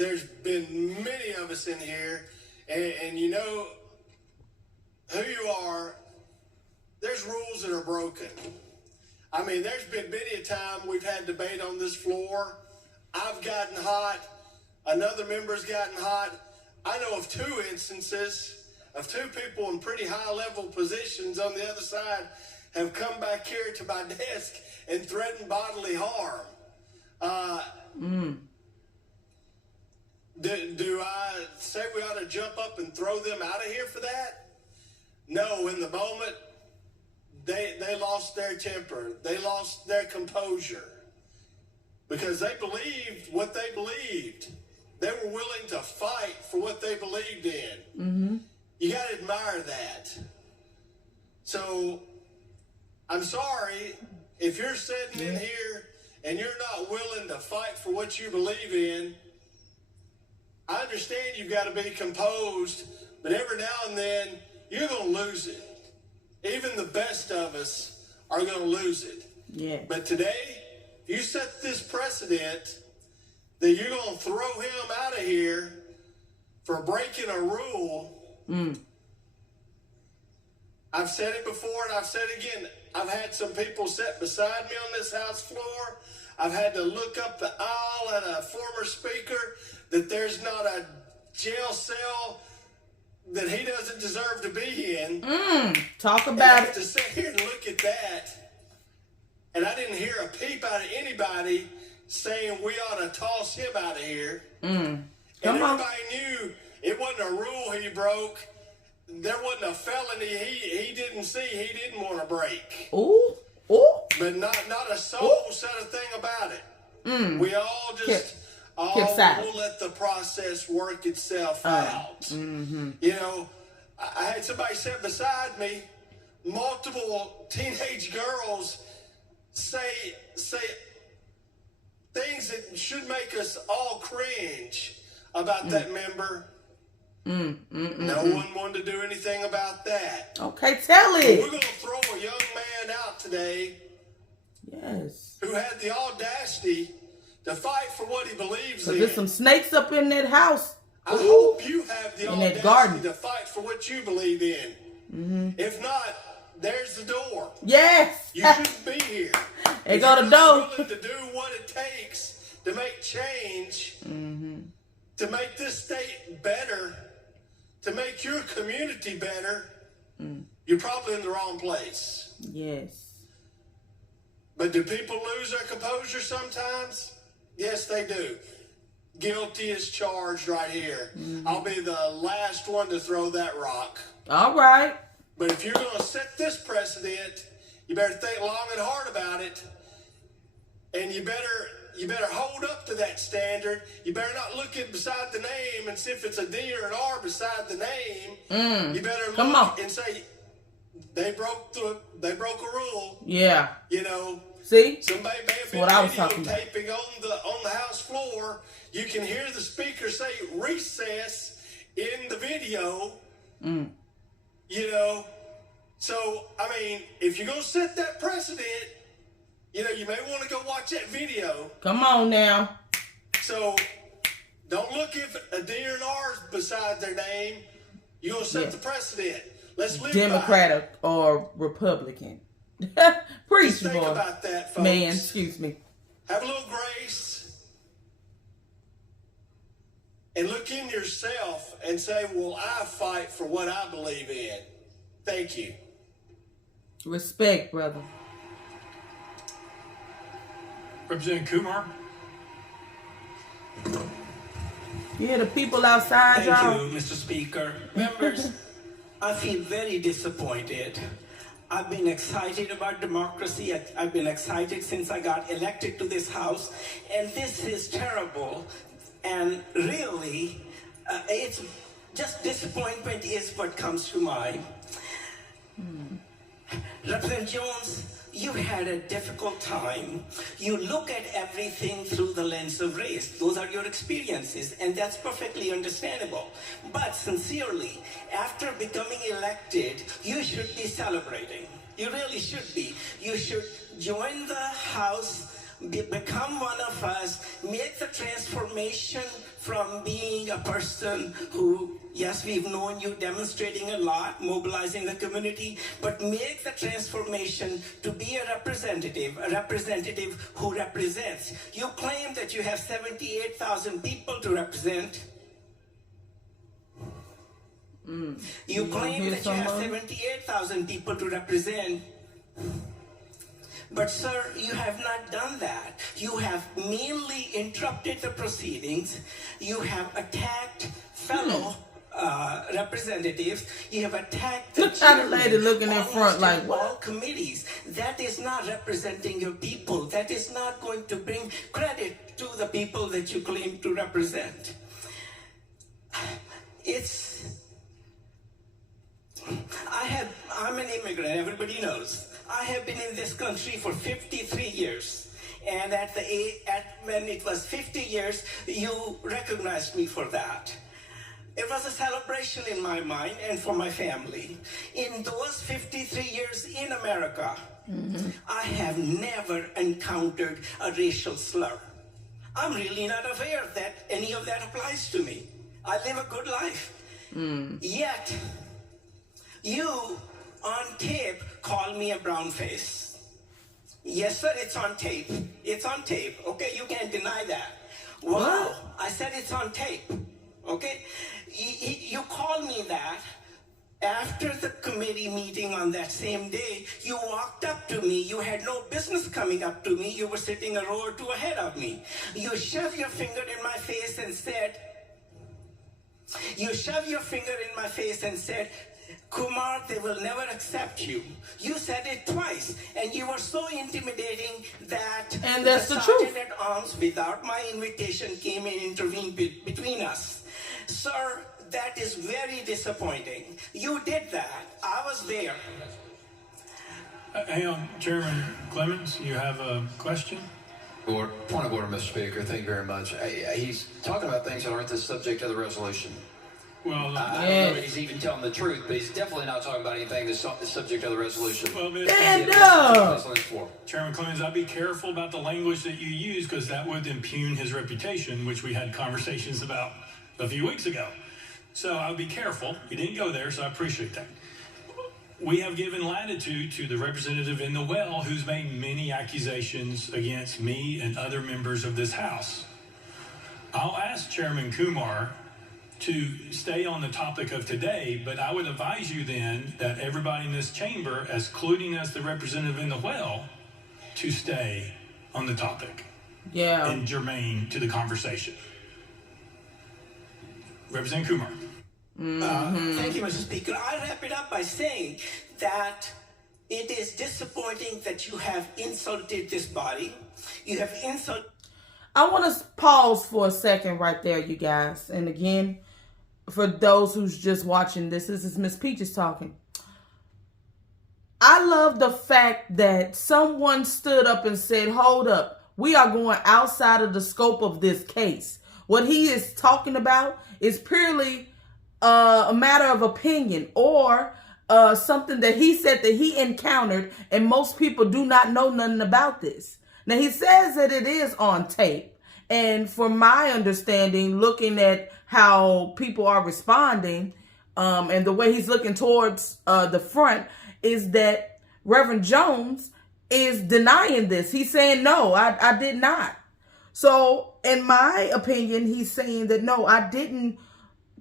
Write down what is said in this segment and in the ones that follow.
there's been many of us in here, and you know who you are. There's rules that are broken. I mean, there's been many a time we've had debate on this floor. I've gotten hot. Another member's gotten hot. I know of 2 instances of 2 people in pretty high-level positions on the other side have come back here to my desk and threatened bodily harm. Do I say we ought to jump up and throw them out of here for that? No, in the moment, they lost their temper. They lost their composure because they believed what they believed. They were willing to fight for what they believed in. Mm-hmm. You got to admire that. So I'm sorry if you're sitting in here and you're not willing to fight for what you believe in. I understand you've got to be composed, but every now and then you're going to lose it. Even the best of us are going to lose it. Yeah. But today, you set this precedent that you're going to throw him out of here for breaking a rule. I've said it before and I've said it again. I've had some people sit beside me on this House floor. I've had to look up the aisle at a former speaker that there's not a jail cell that he doesn't deserve to be in. Talk about it. I have to sit here and look at that. And I didn't hear a peep out of anybody saying we ought to toss him out of here. And everybody knew it wasn't a rule he broke. There wasn't a felony he didn't see, he didn't want to break. Ooh. But not a soul said a thing about it. We all just we'll let the process work itself out. You know, I had somebody sit beside me, multiple teenage girls say things that should make us all cringe about that member. No one wanted to do anything about that. Okay, tell it. We're going to throw a young man out today. Yes. Who had the audacity to fight for what he believes in. There's some snakes up in that house. I hope you have the audacity to fight for what you believe in. If not, there's the door. Yes. You shouldn't be here. They go to door. Willing to do what it takes to make change, to make this state better, to make your community better, you're probably in the wrong place. Yes. But do people lose their composure sometimes? Yes, they do. Guilty as charged right here. I'll be the last one to throw that rock. All right. But if you're going to set this precedent, you better think long and hard about it. And you better hold up to that standard. You better not look at beside the name and see if it's a D or an R beside the name. You better look and say, they broke a rule. Yeah. You know. See? Somebody may have been videotaping on the House floor. You can hear the speaker say recess in the video. You know. So, I mean, if you're going to set that precedent, you know, you may want to go watch that video. Come on now. So, don't look if a D or an R is beside their name. You're going to set the precedent. Let's live Democrat or Republican. Preach, think about that, folks. Man, excuse me. Have a little grace. And look in yourself and say, will I fight for what I believe in? Thank you. Respect, brother. Representative Kumar. Yeah, the people outside, y'all. Thank you, Mr. Speaker. Members, I feel very disappointed. I've been excited about democracy. I've been excited since I got elected to this House. And this is terrible. And really, it's just disappointment is what comes to mind. Representative Jones, you had a difficult time. You look at everything through the lens of race. Those are your experiences, and that's perfectly understandable. But sincerely, after becoming elected, you should be celebrating. You really should be. You should join the House, become one of us, make the transformation from being a person who, yes, we've known you demonstrating a lot, mobilizing the community, but make the transformation to be a representative who represents. You claim that you have 78,000 people to represent. You claim that you have 78,000 people to represent. But sir, you have not done that. You have mainly interrupted the proceedings. You have attacked fellow representatives. You have attacked the Look at the lady looking in front like, all what? committees. That is not representing your people. That is not going to bring credit to the people that you claim to represent. I'm an immigrant, everybody knows. I have been in this country for 53 years. And when it was 50 years, you recognized me for that. It was a celebration in my mind and for my family. In those 53 years in America, I have never encountered a racial slur. I'm really not aware that any of that applies to me. I live a good life. Yet, you on tape call me a brown face. Yes, sir, it's on tape. It's on tape. Okay, you can't deny that. Wow, I said it's on tape. Okay, you called me that. After the committee meeting on that same day, you walked up to me. You had no business coming up to me. You were sitting a row or two ahead of me. You shoved your finger in my face and said, Kumar, they will never accept you. You said it twice, and you were so intimidating that And that's the sergeant truth. at arms, without my invitation, came and intervened between us. Sir, that is very disappointing. You did that. I was there. Hang on, Chairman Clemens, you have a question? Point of order, Mr. Speaker. Thank you very much. He's talking about things that aren't the subject of the resolution. Well, I don't know if he's even telling the truth, but he's definitely not talking about anything that's not the subject of the resolution. well, Mr. Stand up! Chairman Clemens, I'd be careful about the language that you use because that would impugn his reputation, which we had conversations about a few weeks ago. So I'll be careful. You didn't go there, so I appreciate that. We have given latitude to the representative in the well who's made many accusations against me and other members of this House. I'll ask Chairman Kumar to stay on the topic of today, but I would advise you then that everybody in this chamber, including as the representative in the well, to stay on the topic Yeah. and germane to the conversation. Representative Kumar. Thank you, Mr. Speaker. I wrap it up by saying that it is disappointing that you have insulted this body. You have insulted. I want to pause for a second right there, you guys. And again, for those who's just watching this is Miss Peaches talking. I love the fact that someone stood up and said, hold up, we are going outside of the scope of this case. What he is talking about is purely a matter of opinion or something that he said that he encountered, and most people do not know nothing about this. Now, he says that it is on tape. And from my understanding, looking at how people are responding and the way he's looking towards the front, is that Reverend Jones is denying this. He's saying, no, I did not. So in my opinion, he's saying that, no, I didn't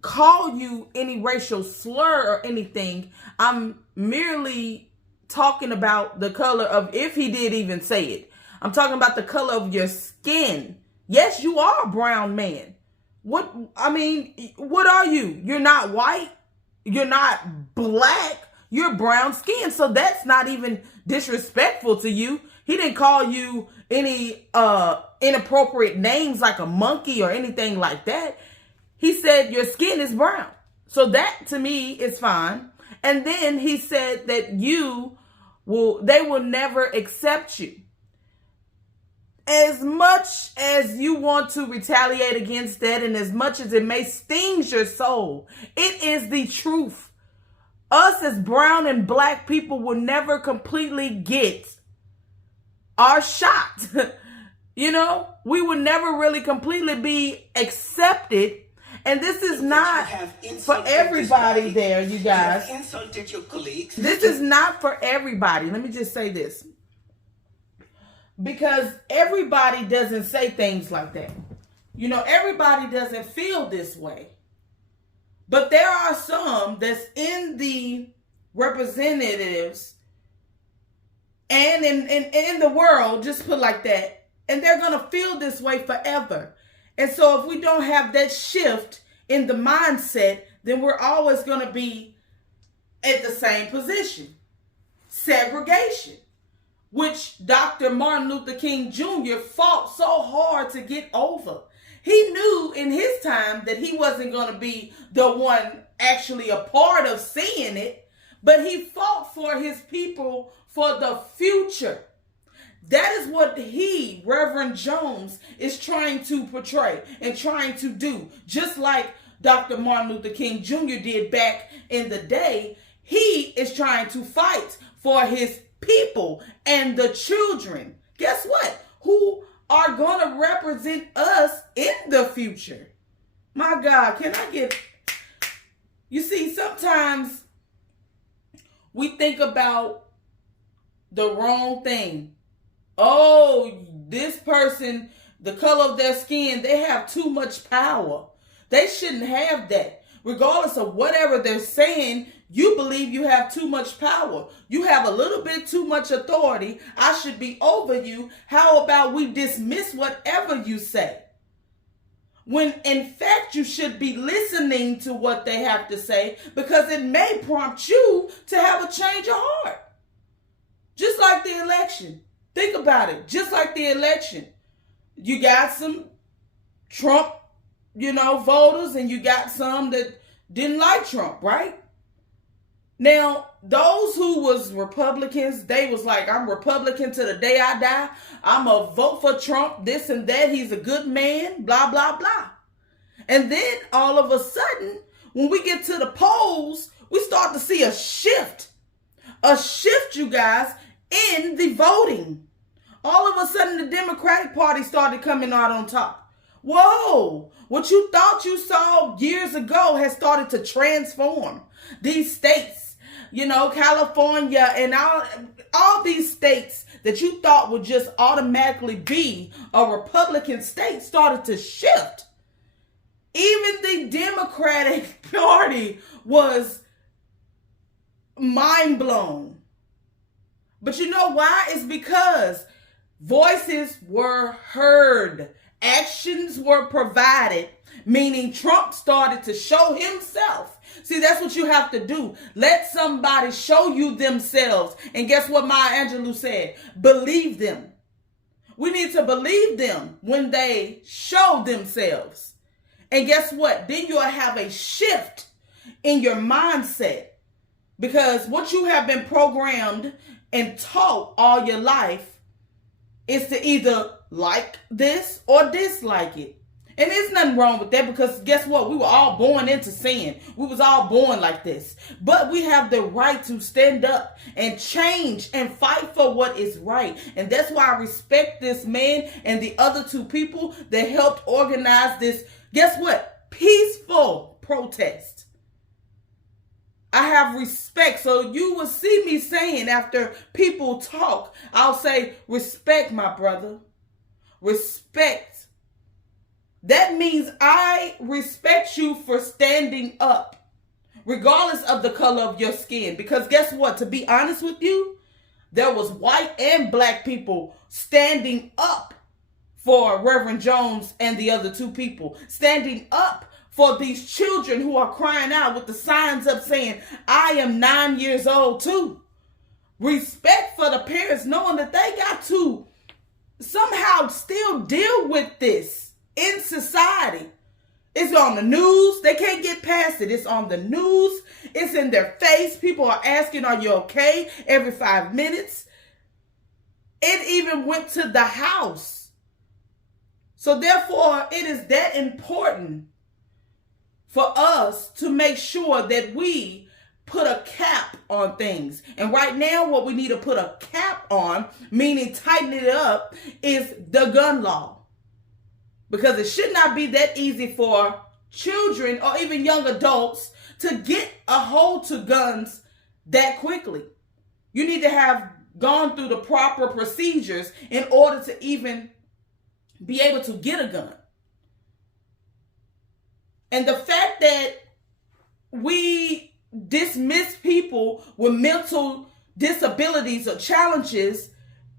call you any racial slur or anything. I'm merely talking about the color of, if he did even say it, I'm talking about the color of your skin. Yes, you are a brown man. What are you? You're not white. You're not black. You're brown skin. So that's not even disrespectful to you. He didn't call you any inappropriate names like a monkey or anything like that. He said your skin is brown. So that to me is fine. And then he said that they will never accept you. As much as you want to retaliate against that, and as much as it may sting your soul, it is the truth. Us as brown and black people will never completely get our shot. You know, we would never really completely be accepted. And this is not for everybody there, you guys. You have insulted your colleagues. This is not for everybody. Let me just say this. Because everybody doesn't say things like that. You know, everybody doesn't feel this way. But there are some that's in the representatives and in the world, just put like that, and they're going to feel this way forever. And so if we don't have that shift in the mindset, then we're always going to be at the same position. Segregation, which Dr. Martin Luther King Jr. fought so hard to get over. He knew in his time that he wasn't going to be the one actually a part of seeing it, but he fought for his people for the future. That is what he, Reverend Jones, is trying to portray and trying to do. Just like Dr. Martin Luther King Jr. did back in the day, he is trying to fight for his people and the children. Guess what? Who are going to represent us in the future. My God, can I get... You see, sometimes we think about the wrong thing. Oh, this person, the color of their skin, they have too much power. They shouldn't have that. Regardless of whatever they're saying, you believe you have too much power. You have a little bit too much authority. I should be over you. How about we dismiss whatever you say? When in fact you should be listening to what they have to say, because it may prompt you to have a change of heart. Just like the election. Think about it. Just like the election. You got some Trump, voters, and you got some that didn't like Trump, right? Now, those who was Republicans, they was like, I'm Republican to the day I die. I'm a vote for Trump, this and that. He's a good man, blah, blah, blah. And then all of a sudden, when we get to the polls, we start to see a shift. A shift, you guys, in the voting. All of a sudden, the Democratic Party started coming out on top. Whoa, what you thought you saw years ago has started to transform. These states, California and all these states that you thought would just automatically be a Republican state started to shift. Even the Democratic Party was mind blown. But you know why? It's because voices were heard. Actions were provided, meaning Trump started to show himself. See, that's what you have to do. Let somebody show you themselves. And guess what Maya Angelou said? Believe them. We need to believe them when they show themselves. And guess what? Then you'll have a shift in your mindset. Because what you have been programmed and taught all your life is to either like this or dislike it. And there's nothing wrong with that, because guess what? We were all born into sin. We was all born like this. But we have the right to stand up and change and fight for what is right. And that's why I respect this man and the other two people that helped organize this, guess what? Peaceful protest. I have respect. So you will see me saying, after people talk, I'll say, respect, my brother. Respect. That means I respect you for standing up, regardless of the color of your skin. Because guess what? To be honest with you, there was white and black people standing up for Reverend Jones and the other two people. Standing up for these children who are crying out with the signs up saying, I am 9 years old too. Respect for the parents, knowing that they got to somehow still deal with this in society. It's on the news. They can't get past it. It's on the news. It's in their face. People are asking, are you okay? Every 5 minutes. It even went to the house. So therefore, it is that important for us to make sure that we put a cap on things. And right now, what we need to put a cap on, meaning tighten it up, is the gun law. Because it should not be that easy for children or even young adults to get a hold to guns that quickly. You need to have gone through the proper procedures in order to even be able to get a gun. And the fact that we dismiss people with mental disabilities or challenges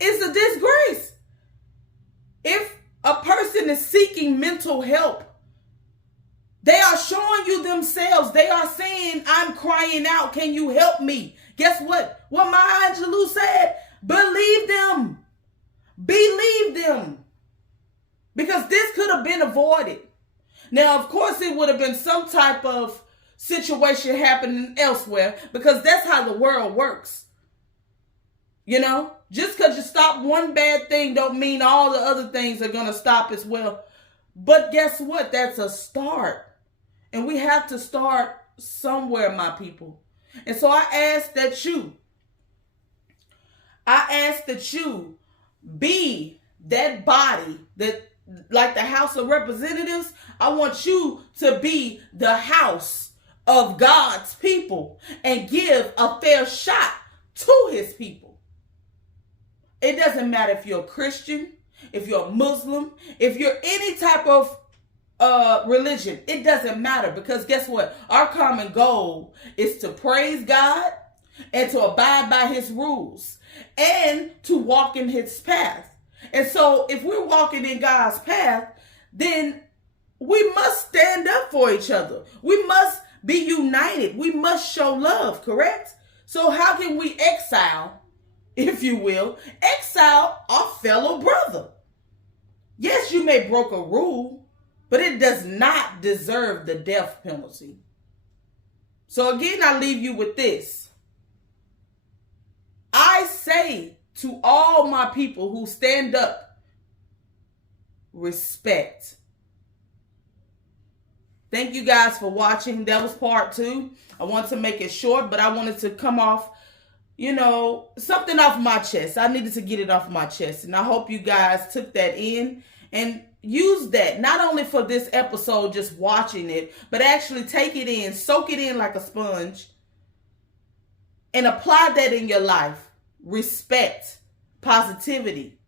is a disgrace. If a person is seeking mental help, they are showing you themselves. They are saying, I'm crying out. Can you help me? Guess what? What Maya Angelou said, believe them. Believe them. Because this could have been avoided. Now, of course, it would have been some type of situation happening elsewhere, because that's how the world works. You know, just because you stop one bad thing don't mean all the other things are going to stop as well. But guess what? That's a start. And we have to start somewhere, my people. And so I ask that you be that body that, like the House of Representatives, I want you to be the house of God's people and give a fair shot to his people. It doesn't matter if you're a Christian, if you're a Muslim, if you're any type of religion. It doesn't matter, because guess what? Our common goal is to praise God and to abide by his rules and to walk in his path. And so if we're walking in God's path, then we must stand up for each other. We must be united. We must show love, correct? So how can we exile, if you will, exile our fellow brother? Yes, you may broke a rule, but it does not deserve the death penalty. So again, I leave you with this. I say to all my people who stand up, respect. Thank you guys for watching. That was part 2. I wanted to make it short, but I wanted to come off, something off my chest. I needed to get it off my chest. And I hope you guys took that in and use that, not only for this episode, just watching it, but actually take it in, soak it in like a sponge, and apply that in your life. Respect, positivity,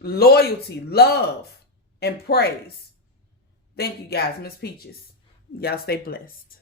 loyalty, love, and praise. Thank you guys. Miss Peaches. Y'all stay blessed.